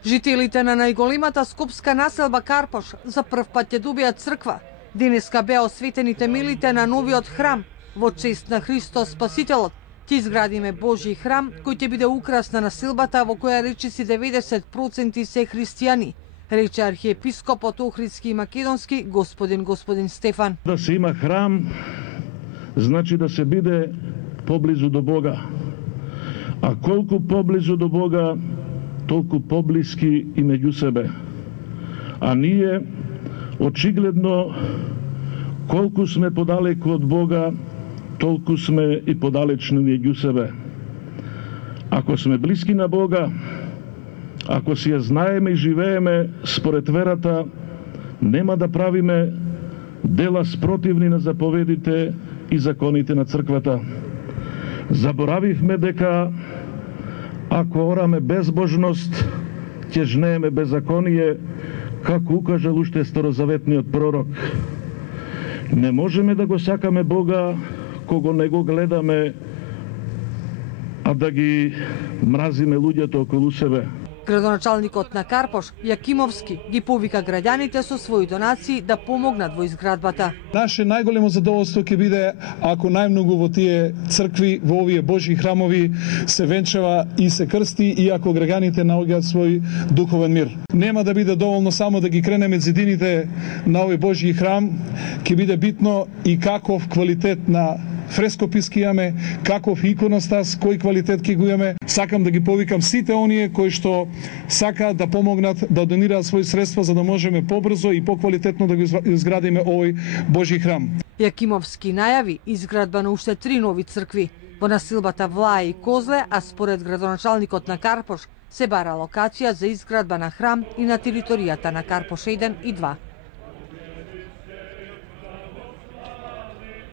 Жителите на најголемата скопска населба Карпош за прв пат ќе добијат црква. Денеска беа осветени темелите на новиот храм. Во чест на Христос Спасителот ќе изградиме Божји храм кој ќе биде украс на населбата во која речиси 90% се христијани, рече архиепископот Охридски и Македонски господин Стефан. Да се има храм значи да се биде поблизу до Бога. А колку поблизу до Бога, толку поблиски и меѓу себе. А ние, очигледно, колку сме подалеку од Бога, толку сме и подалечни меѓу себе. Ако сме блиски на Бога, ако си ја знаеме и живееме според верата, нема да правиме дела спротивни на заповедите и законите на црквата. Заборавивме дека ако ораме безбожност, ќе жнееме беззаконие, како укажал уште старозаветниот пророк. Не можеме да го сакаме Бога кого не го гледаме, а да ги мразиме луѓето околу себе. Градоначалникот на Карпош, Јакимовски, ги повика граѓаните со своји донации да помогнат во изградбата. Наше најголемо задоволство ќе биде ако најмногу во тие цркви, во овие Божји храмови се венчава и се крсти и ако граѓаните наоѓаат свој духовен мир. Нема да биде доволно само да ги кренеме зидините на овој Божји храм, ќе биде битно и каков квалитет на фрескопис ќе имаме, каков иконостас, кој квалитет ќе го имаме. Сакам да ги повикам сите оние кои што сакаат да помогнат, да донираат своји средства за да можеме побрзо и поквалитетно да го изградиме овој Божји храм. Јакимовски најави изградба на уште 3 нови цркви во населбата Влае и Козле, а според градоначалникот на Карпош се бара локација за изградба на храм и на територијата на Карпош 1 и 2.